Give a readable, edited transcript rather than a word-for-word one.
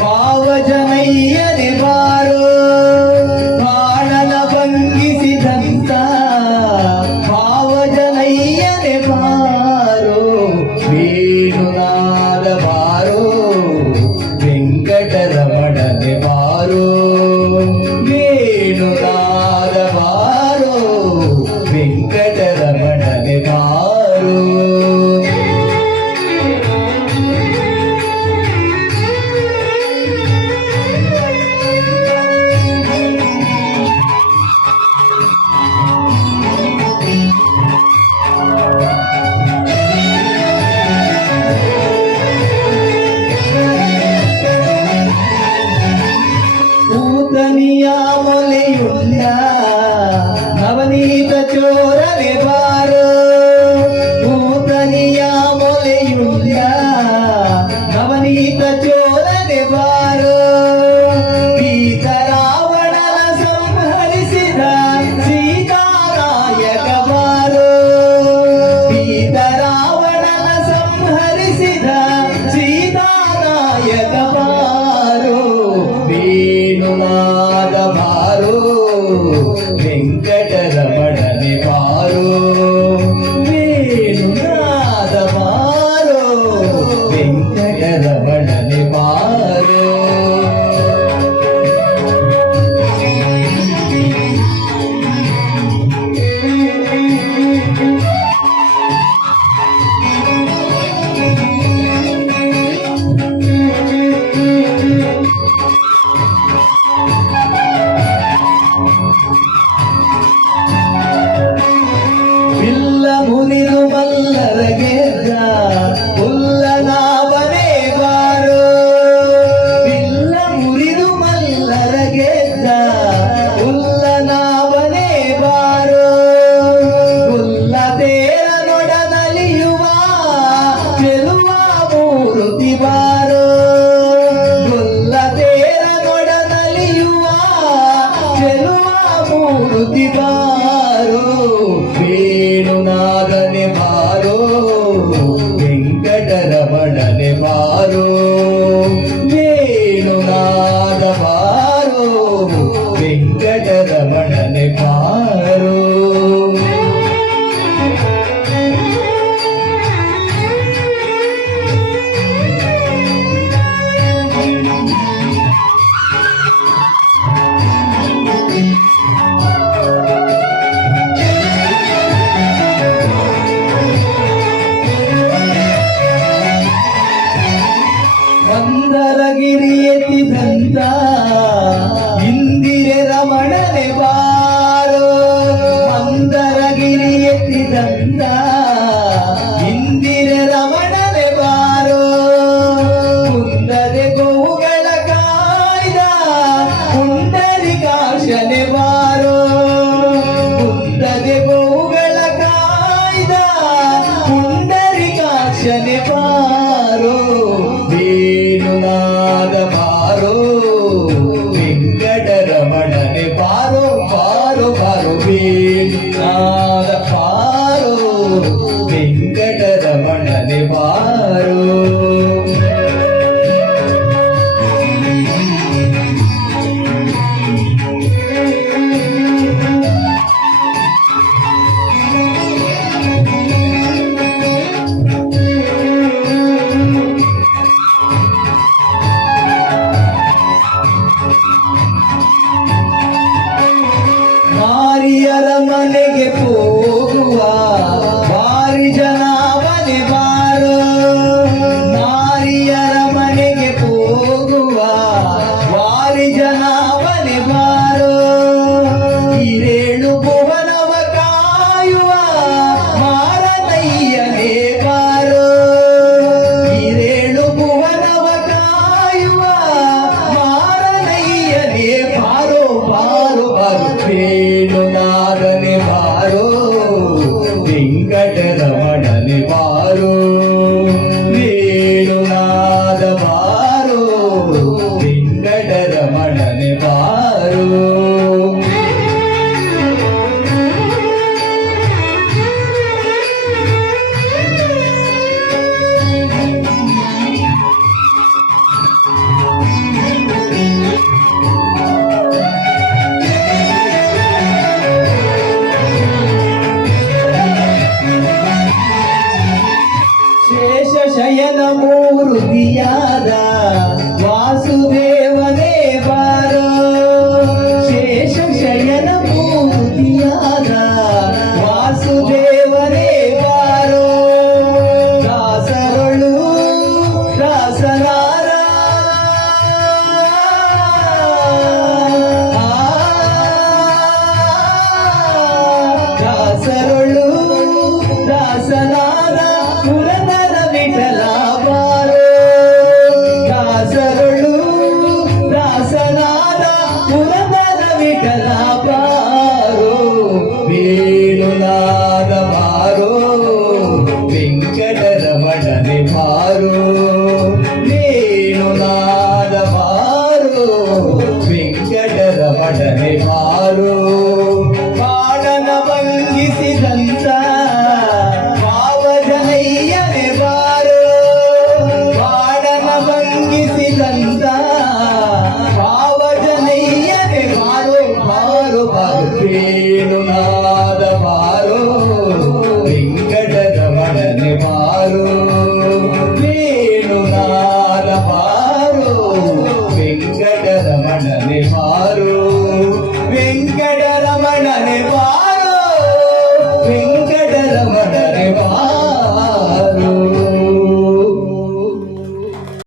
ಭಾವಜನಯ್ಯನೆ ಬಾರೋ ಬಾಳನ ಭಂಗಿಸಿದಂತ ಭಾವಜನಯ್ಯನೆ ಬಾರೋ ವೇಣುನಾದ ಬಾರೋ ವೆಂಕಟರಮಣನೆ ಬಾರೋ ವೇಣುನಾದ ಬಾರೋ ವೆಂಕಟರಮಣನೆ ಬಾರೋ ಮೊಲೆಯುಳ್ಳ ನವನೀತ ಚೋರನೆ ಬಾರೋ ನೂತನಿಯ ಮೊಲೆಯುಳ್ಳ ನವನೀತ ಚೋರನೆ ಬಾರೋ ರಾವಣನ ಸಂಹರಿಸಿದ ಸೀತಾನಾಯಕ ಬಾರೋ ರಾವಣನ ಸಂಹರಿಸಿದ ಸೀತಾನಾಯಕ ಬಾರೋ ವೇಣುನಾದ ಬಾರೋ ವೆಂಕಟರಮಣನೆ ಬಾರೋ ವೇಣುನಾದ ಬಾರೋ ವೆಂಕಟರಮಣನೆ ಬಾರೋ ಮುನಿದು ಮಲ್ಲರ ಗೆದ್ದ ಉಲ್ಲನಾವನೇ ಬಾರೋ ಬಿಲ್ಲ ಮುರಿದು ಮಲ್ಲರ ಗೆದ್ದ ಉಲ್ಲನಾವನೇ ಬಾರೋ ಉಲ್ಲ ತೇರ ನೊಡನಲಿಯುವ ಚೆಲುವ ಮೂರುತಿ ಬಾರೋ ಉಲ್ಲ ತೇರ ನೊಡನಲಿಯುವ ಚೆಲುವ ಮೂರುತಿ ಬಾರೋ ವೇಣುನಾದನೆ ಬಾರೋ ವೆಂಕಟರಮಣನೆ ಬಾರೋ ವೇಣುನಾದ ಬಾರೋ ವೆಂಕಟರಮಣನೆ ಬಾರೋ ಮಂದರಗಿರಿ ಎತ್ತಿದಂತ ಇಂದಿರೆ ರಮಣನೆ ಬಾರೋ ಮಂದರಗಿರಿ ಎತ್ತಿದಂತ ಇಂದಿರೆ ರಮಣನೆ ಬಾರೋ ಕುಂದದೆ ಗೋವುಗಳ ಕಾಯ್ದ ಪುಂಡರಿಕಾಶನೆ ಬಾರೋ ಕುಂದದೆ ಗೋವುಗಳ ಕಾಯ್ದ ಪುಂಡರಿಕಾಶನೆ ಬಾರೋ ವೇಣುನಾದ ಬಾರೋ ವೆಂಕಟರಮಣನೆ ಬಾರೋ ಬಾರೋ ವೇಣುನಾದ ಬಾರೋ ವೆಂಕಟರಮಣನೆ ಬಾರೋ ವೇಣುನಾದ ಬಾರೋ ವೆಂಕಟರಮಣನೆ ಬಾರೋ ಬಾಣನ ಭಂಗಿಸಿದಂತ ಭಾವಜನಯ್ಯನೆ ಬಾರೋ ಬಾಣನ ಭಂಗಿಸಿದಂತ ಭಾವಜನಯ್ಯನೆ ಬಾರೋ ಬಾರೋ ಬಾರೋ ವೇಣುನಾದ ಬಾರೋ ವೆಂಕಟರಮಣನೆ ಬಾರೋ ವೇಣುನಾದ ಬಾರೋ ವೆಂಕಟರಮಣನೆ ಬಾರೋ ವೆಂಕಟರಮಣನೆ ಬಾರೋ